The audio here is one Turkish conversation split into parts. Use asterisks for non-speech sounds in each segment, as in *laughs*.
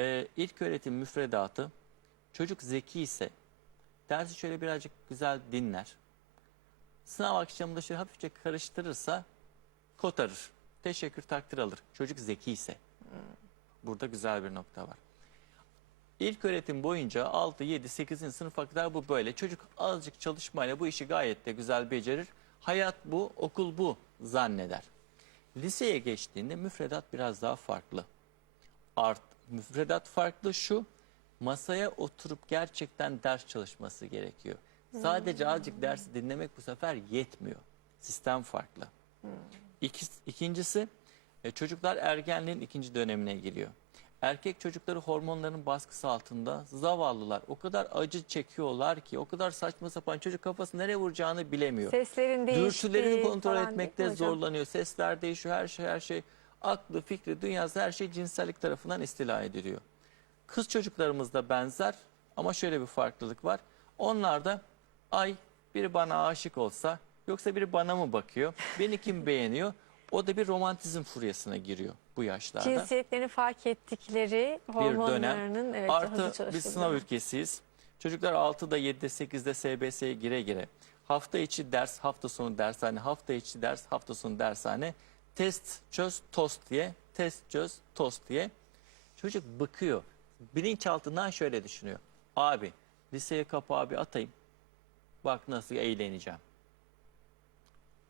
Ee, ilk öğretim müfredatı çocuk zeki ise dersi şöyle birazcık güzel dinler. Sınav akşamında şöyle hafifçe karıştırırsa kotarır. Teşekkür takdir alır. Çocuk zeki ise. Burada güzel bir nokta var. İlk öğretim boyunca 6, 7, 8. sınıfa kadar bu böyle. Çocuk azıcık çalışmayla bu işi gayet de güzel becerir. Hayat bu, okul bu zanneder. Liseye geçtiğinde müfredat biraz daha farklı. Art, müfredat farklı şu, masaya oturup gerçekten ders çalışması gerekiyor. Sadece azıcık dersi dinlemek bu sefer yetmiyor. Sistem farklı. İki, ikincisi, e, çocuklar ergenliğin ikinci dönemine giriyor. Erkek çocukları hormonların baskısı altında zavallılar o kadar acı çekiyorlar ki o kadar saçma sapan çocuk kafası nereye vuracağını bilemiyor. Seslerin değiştiği Dürtülerini kontrol etmekte zorlanıyor. Sesler değişiyor, her şey her şey. Aklı, fikri, dünyası her şey cinsellik tarafından istila ediliyor. Kız çocuklarımızda benzer ama şöyle bir farklılık var. Onlarda ay biri bana aşık olsa yoksa biri bana mı bakıyor? Beni kim *laughs* beğeniyor? O da bir romantizm furyasına giriyor bu yaşlarda Cinsiyetlerini fark ettikleri bir hormonlarının dönem. evet, Artı biz sınav ülkesiyiz. Çocuklar 6'da 7'de 8'de SBS'ye gire gire. Hafta içi ders, hafta sonu dershane, hafta içi ders, hafta sonu dershane. Test çöz, tost diye, test çöz, tost diye. Çocuk bıkıyor. Bilinçaltından şöyle düşünüyor. Abi liseye kapağı bir atayım. Bak nasıl eğleneceğim.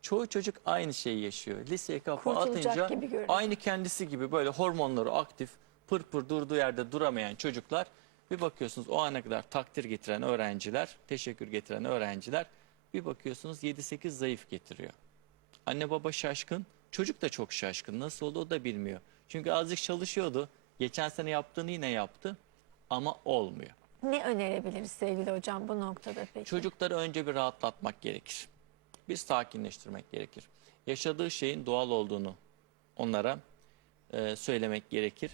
Çoğu çocuk aynı şeyi yaşıyor. Liseye Kurtulacak atınca gibi görünüyor. aynı kendisi gibi böyle hormonları aktif, pır pır durduğu yerde duramayan çocuklar bir bakıyorsunuz o ana kadar takdir getiren öğrenciler, teşekkür getiren öğrenciler bir bakıyorsunuz 7-8 zayıf getiriyor. Anne baba şaşkın, çocuk da çok şaşkın. Nasıl oldu o da bilmiyor. Çünkü azıcık çalışıyordu. Geçen sene yaptığını yine yaptı ama olmuyor. Ne önerebiliriz sevgili hocam bu noktada peki? Çocukları önce bir rahatlatmak gerekir. Bir sakinleştirmek gerekir. Yaşadığı şeyin doğal olduğunu onlara e, söylemek gerekir.